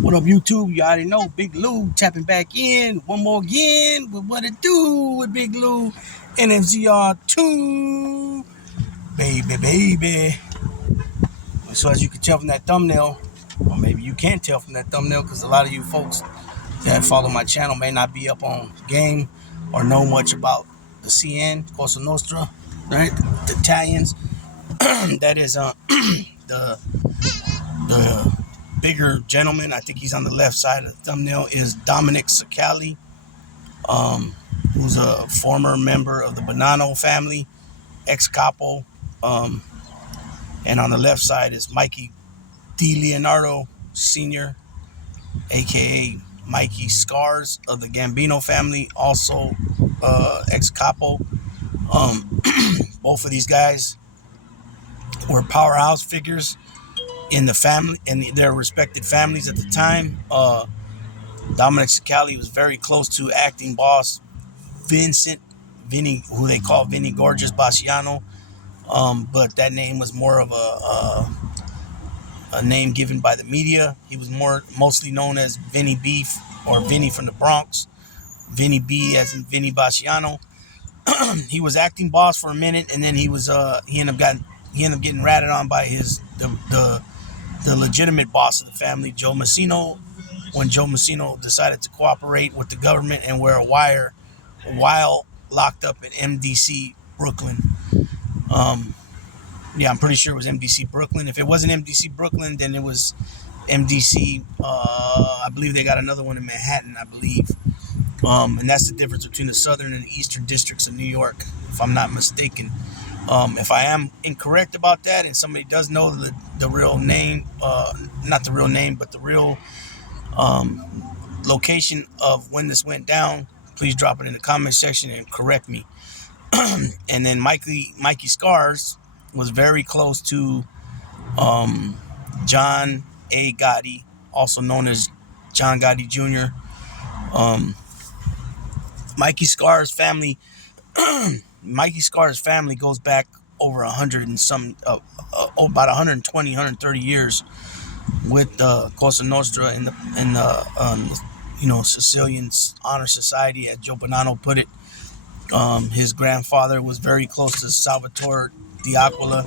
What up, YouTube? You already know Big Lou tapping back in one more again with what it do with Big Lou NFZR2, baby. So as you can tell from that thumbnail, or maybe you can't tell from that thumbnail, because a lot of you folks that follow my channel may not be up on game or know much about the CN Cosa Nostra, right? The Italians. That is the the bigger gentleman. I think he's on the left side of the thumbnail. Is Domenic CiCale, who's a former member of the Bonanno family, ex-capo. And on the left side is Mikey D. Leonardo Sr., aka Mikey Scars of the Gambino family, also ex-capo. Both of these guys were powerhouse figures in the family, in their respected families at the time. Domenic CiCale was very close to acting boss Vinny, who they call Vinny Gorgeous Baciano. But that name was more of a name given by the media. He was mostly known as Vinny Beef, or Vinny from the Bronx. Vinny B as in Vinny Baciano. He was acting boss for a minute, and then he ended up getting ratted on by the legitimate boss of the family, Joe Massino, when Joe Massino decided to cooperate with the government and wear a wire while locked up at MDC Brooklyn. Yeah, I'm pretty sure it was MDC Brooklyn. If it wasn't MDC Brooklyn, then it was MDC. I believe they got another one in Manhattan, I believe. And that's the difference between the southern and the eastern districts of New York, if I'm not mistaken. If I am incorrect about that, and somebody does know the real name, not the real name, but the real location of when this went down, please drop it in the comment section and correct me. And then Mikey Scars was very close to John A. Gotti, also known as John Gotti Jr. Mikey Scars family goes back over 100 and some, about 120, 130 years with Cosa Nostra in the Sicilian Honor Society, as Joe Bonanno put it. His grandfather was very close to Salvatore D'Aquila,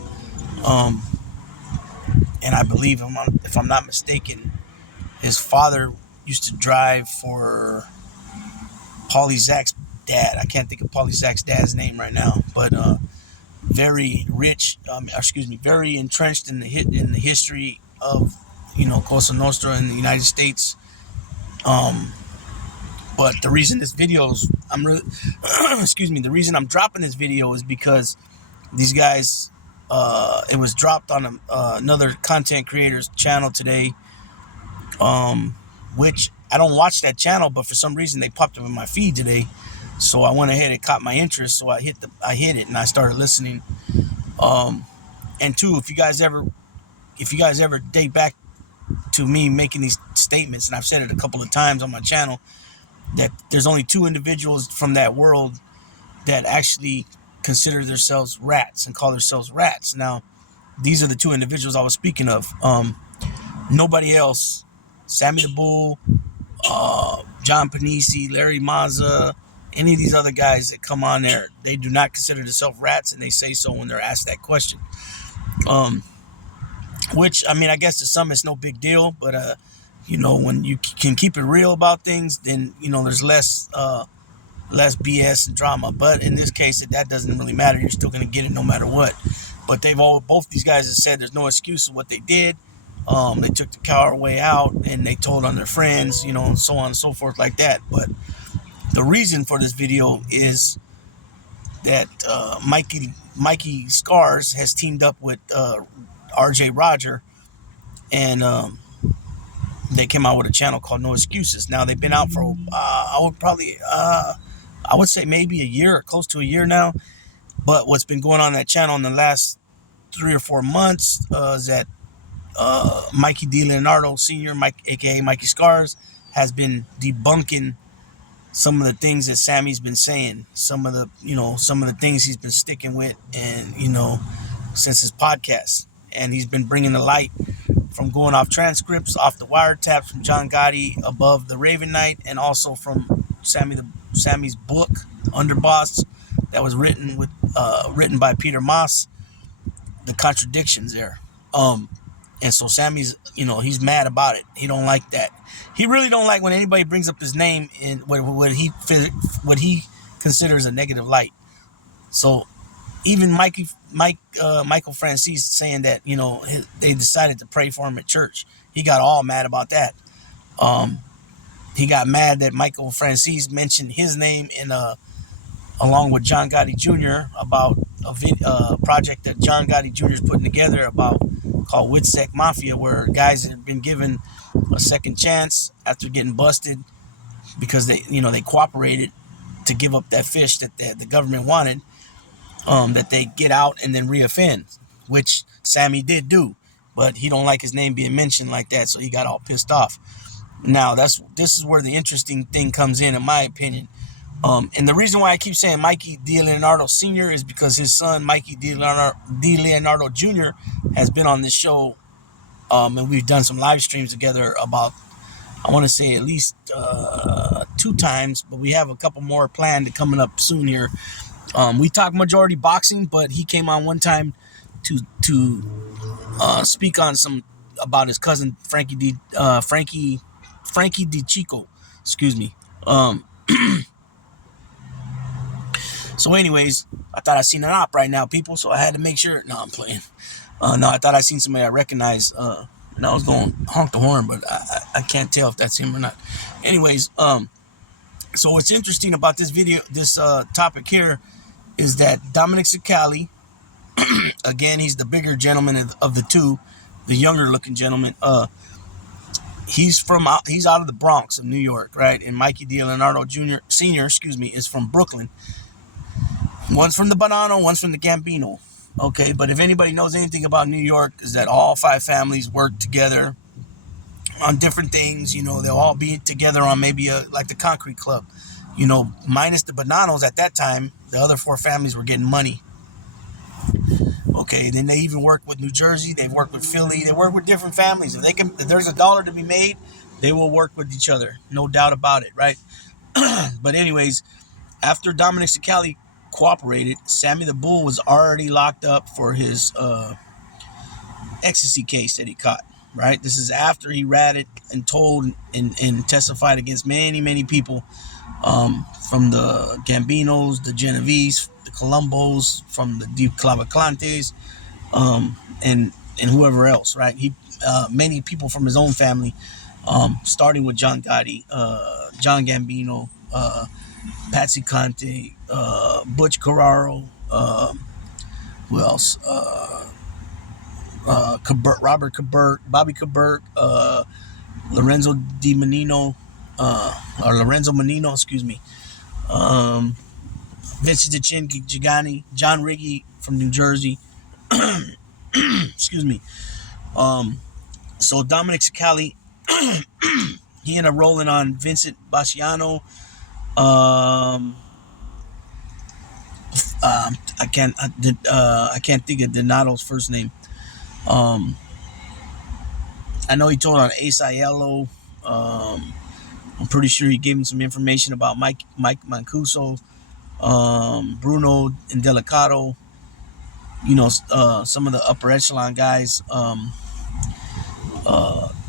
and I believe, if I'm not mistaken, his father used to drive for Paulie Zach's dad. I can't think of Paulie Zach's dad's name right now, but very rich, very entrenched in the history of Cosa Nostra in the United States. But the reason this video is, the reason I'm dropping this video is because these guys, it was dropped on another content creator's channel today, which I don't watch that channel, but for some reason they popped up in my feed today. So I went ahead and caught my interest. So I hit it and I started listening. And two, if you guys ever date back to me making these statements, and I've said it a couple of times on my channel, that there's only two individuals from that world that actually consider themselves rats and call themselves rats. Now, these are the two individuals I was speaking of. Nobody else, Sammy the Bull, John Panisi, Larry Mazza, any of these other guys that come on there, they do not consider themselves rats, and they say so when they're asked that question. Which, I mean, I guess to some it's no big deal, but when you can keep it real about things, then there's less BS and drama. But in this case, that doesn't really matter. You're still going to get it no matter what. But both these guys have said there's no excuse of what they did. They took the coward way out, and they told on their friends, and so on and so forth like that. But the reason for this video is that Mikey Scars has teamed up with RJ Roger, and they came out with a channel called No Excuses. Now, they've been out for I would say maybe a year, or close to a year now. But what's been going on in that channel in the last 3 or 4 months is that Mikey D. Leonardo Sr., aka Mikey Scars, has been debunking some of the things that Sammy's been saying, some of the things he's been sticking with, and since his podcast, and he's been bringing the light from going off transcripts, off the wiretaps from John Gotti above the Raven Knight, and also from Sammy's book, Underboss, that was written by Peter Moss. The contradictions there. And so Sammy's, he's mad about it. He don't like that. He really don't like when anybody brings up his name in what he considers a negative light. So even Michael Francis saying that they decided to pray for him at church. He got all mad about that. He got mad that Michael Francis mentioned his name along with John Gotti Jr. about a project that John Gotti Jr. is putting together called Witsec Mafia, where guys have been given a second chance after getting busted because they cooperated to give up that fish that the government wanted, that they get out and then reoffend, which Sammy did do, but he don't like his name being mentioned like that, so he got all pissed off. Now this is where the interesting thing comes in my opinion. And the reason why I keep saying Mikey DeLeonardo Sr. is because his son, Mikey DeLeonardo Jr., has been on this show. And we've done some live streams together about, I want to say at least 2 times, but we have a couple more planned coming up soon here. We talk majority boxing, but he came on one time to speak on about his cousin, Frankie DeChico. Excuse me. So anyways, I thought I seen an op right now, people, so I had to make sure. No, I'm playing. No, I thought I seen somebody I recognized, and I was going to honk the horn, but I can't tell if that's him or not. Anyways, so what's interesting about this topic here is that Domenic CiCale, again, he's the bigger gentleman of the two, the younger looking gentleman. He's out of the Bronx of New York, right? And Mikey DeLeonardo Jr. Sr. is from Brooklyn. One's from the Banano, one's from the Gambino. Okay, but if anybody knows anything about New York, is that all 5 families work together on different things. They'll all be together on maybe like the Concrete Club. Minus the Bananos at that time, the other 4 families were getting money. Okay, then they even work with New Jersey. They work with Philly. They work with different families. If there's a dollar to be made, they will work with each other. No doubt about it, right? But anyways, after Domenic CiCale cooperated, Sammy the Bull was already locked up for his ecstasy case that he caught, right? This is after he ratted and told and testified against many people, from the Gambinos, the Genovese, the Colombos, from the Deep Clavaclantes, and whoever else, right? He many people from his own family, starting with John Gotti, John Gambino, Patsy Conte, Butch Carraro, who else? Robert Cabert, Bobby Cabert, Lorenzo Di Menino, or Lorenzo Menino, excuse me. Vincent DeChin Gigani, John Riggy from New Jersey. Excuse me. So Domenic CiCale, he ended up rolling on Vincent Basciano. I can't think of Donato's first name. I know he told on Ace Aiello. I'm pretty sure he gave him some information about Mike Mancuso, Bruno Indelicato. Some of the upper echelon guys.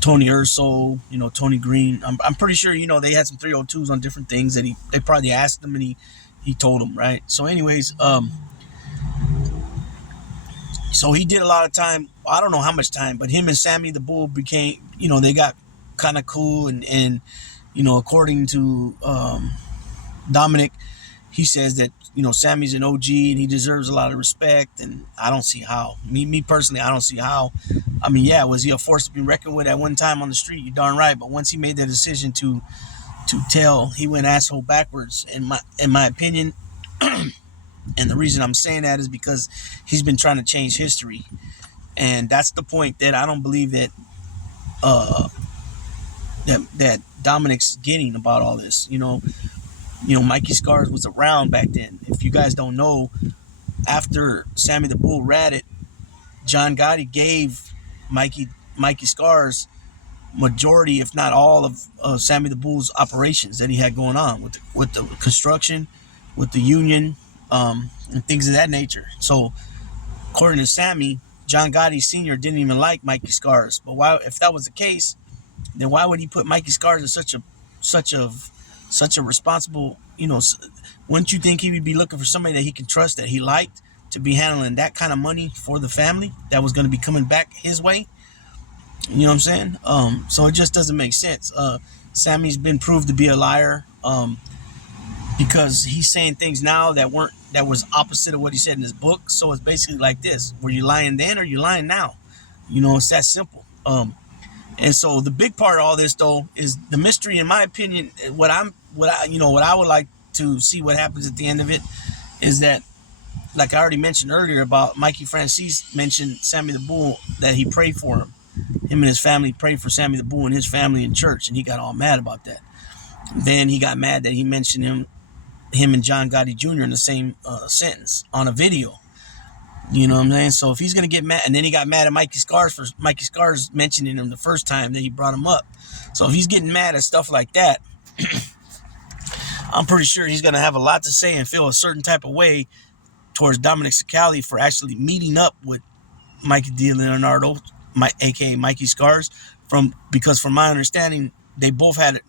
Tony Urso, Tony Green. I'm pretty sure, they had some 302s on different things that they probably asked him and he told them, right? So anyways, so he did a lot of time. I don't know how much time, but him and Sammy the Bull became, they got kind of cool and according to Domenic, he says that, Sammy's an OG and he deserves a lot of respect, and I don't see how. Me personally, I don't see how. I mean, yeah, was he a force to be reckoned with at one time on the street? You're darn right. But once he made the decision to tell, he went asshole backwards, in my opinion. And the reason I'm saying that is because he's been trying to change history. And that's the point that I don't believe that that Dominic's getting about all this. Mikey Scars was around back then. If you guys don't know, after Sammy the Bull ratted, John Gotti gave Mikey Mikey Scar's majority, if not all, of Sammy the Bull's operations that he had going on with the construction, with the union, and things of that nature. So, according to Sammy, John Gotti Sr. didn't even like Mikey Scars. But why, if that was the case, then why would he put Mikey Scars in such a responsible, wouldn't you think he would be looking for somebody that he can trust, that he liked, to be handling that kind of money for the family that was going to be coming back his way? You know what I'm saying? So it just doesn't make sense. Sammy's been proved to be a liar, because he's saying things now that was opposite of what he said in his book. So it's basically like this: were you lying then or you lying now? It's that simple. And so the big part of all this, though, is the mystery. In my opinion, what I would like to see what happens at the end of it is that, like I already mentioned earlier about Mikey Francis mentioned Sammy the Bull, that he prayed for him. Him and his family prayed for Sammy the Bull and his family in church, and he got all mad about that. Then he got mad that he mentioned him and John Gotti Jr. in the same sentence on a video. You know what I'm saying? So if he's going to get mad, and then he got mad at Mikey Scars for Mikey Scars mentioning him the first time that he brought him up. So if he's getting mad at stuff like that, I'm pretty sure he's going to have a lot to say and feel a certain type of way towards Domenic CiCale for actually meeting up with Mikey DiLeonardo, aka Mikey Scars, because from my understanding, they both Domenic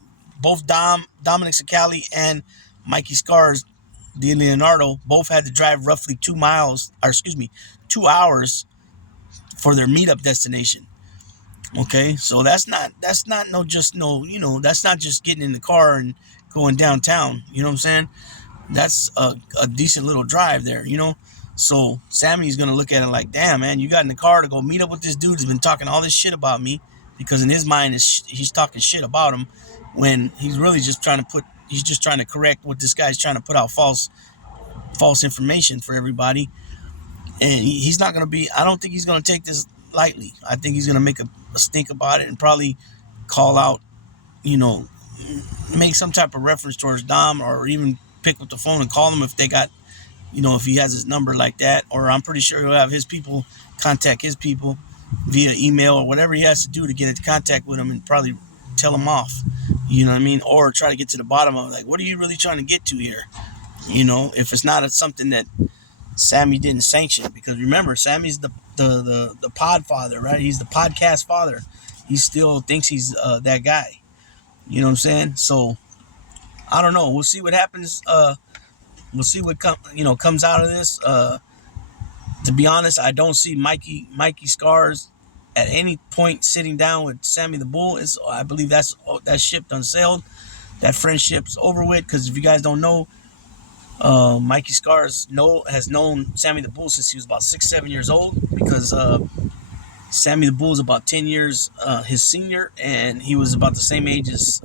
CiCale and Mikey Scars DiLeonardo both had to drive roughly 2 hours for their meetup destination. Okay, so that's not that's not just getting in the car and going downtown. You know what I'm saying? That's a decent little drive there. So Sammy's gonna look at it like, damn, man, you got in the car to go meet up with this dude who's been talking all this shit about me, because in his mind he's talking shit about him, when he's really just trying to correct what this guy's trying to put out false information for everybody. And he's not going to be, I don't think he's going to take this lightly. I think he's going to make a stink about it and probably call out, make some type of reference towards Dom, or even pick up the phone and call him if they got, if he has his number like that. Or I'm pretty sure he'll have his people contact his people via email or whatever he has to do to get into contact with him and probably tell him off. You know what I mean? Or try to get to the bottom of, like, what are you really trying to get to here? If it's not something that Sammy didn't sanction. Because remember, Sammy's the pod father, right? He's the podcast father. He still thinks he's that guy. You know what I'm saying? So I don't know. We'll see what happens. We'll see what comes out of this. To be honest, I don't see Mikey Scars at any point sitting down with Sammy the Bull. I believe that ship done sailed. That friendship's over with. Because if you guys don't know, Mikey Scars has known Sammy the Bull since he was about 6-7 years old, because Sammy the Bull is about 10 years his senior, and he was about the same age as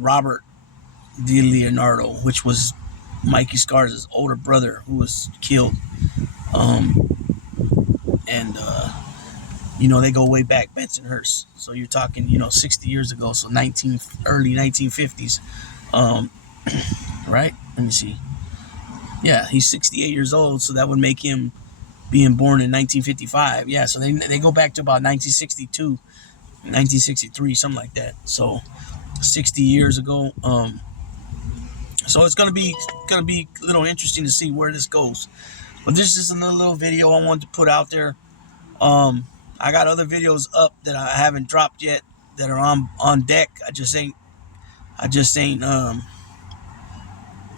Robert DiLeonardo, which was Mikey Scars' older brother, who was killed. They go way back, Bensonhurst. So you're talking, 60 years ago, so early 1950s. Right? Let me see. Yeah, he's 68 years old, so that would make him being born in 1955. Yeah, so they go back to about 1962, 1963, something like that. So 60 years ago. So it's gonna be a little interesting to see where this goes. But this is another little video I wanted to put out there. I got other videos up that I haven't dropped yet that are on deck. I just ain't.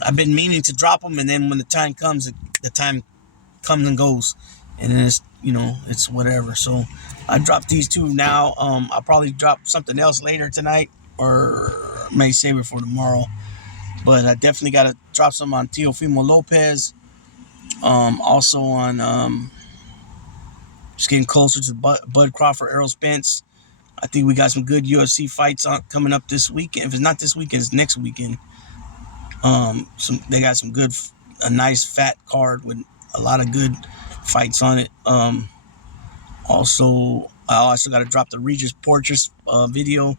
I've been meaning to drop them, and then when the time comes, and goes, and then it's whatever. So I dropped these two now. I'll probably drop something else later tonight, or may save it for tomorrow. But I definitely got to drop some on Teofimo Lopez. Also on just getting closer to Bud Crawford, Errol Spence. I think we got some good UFC fights coming up this weekend. If it's not this weekend, it's next weekend. They got a nice fat card with a lot of good fights on it. I also got to drop the Regis Porteous video,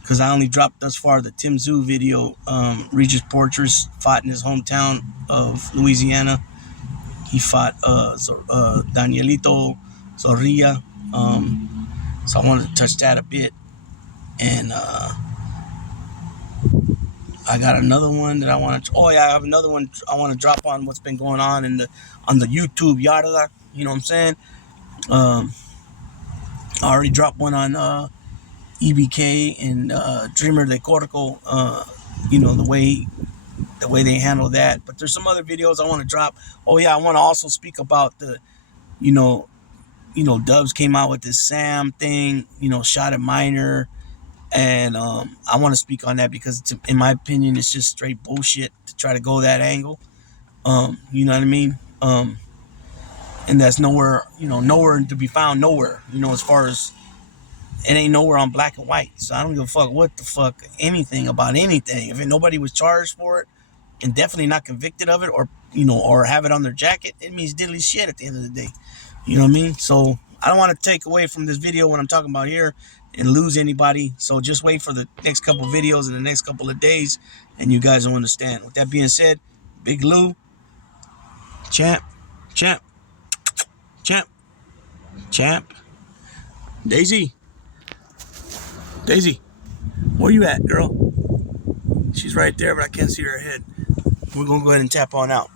because I only dropped thus far the Tim Tszyu video. Regis Porteous fought in his hometown of Louisiana. He fought Danielito Zorrilla. So I wanted to touch that a bit. And I got another one that I want to. Oh yeah, I have another one I want to drop on what's been going on on the YouTube yada. You know what I'm saying? I already dropped one on EBK and Dreamer de Cortico. You know the way they handle that. But there's some other videos I want to drop. Oh yeah, I want to also speak about the you know Dubs came out with this Sam thing. Shot at minor. And I want to speak on that because, in my opinion, it's just straight bullshit to try to go that angle. You know what I mean? And that's nowhere to be found nowhere. As far as it ain't nowhere on black and white. So I don't give a fuck what the fuck anything about anything. If nobody was charged for it and definitely not convicted of it, or have it on their jacket, it means diddly shit at the end of the day. You know what I mean? So I don't want to take away from this video what I'm talking about here and lose anybody. So just wait for the next couple videos in the next couple of days, and you guys will understand. With that being said, Big Lou, champ, champ, champ, champ. Daisy, where you at, girl? She's right there, but I can't see her head. We're going to go ahead and tap on out.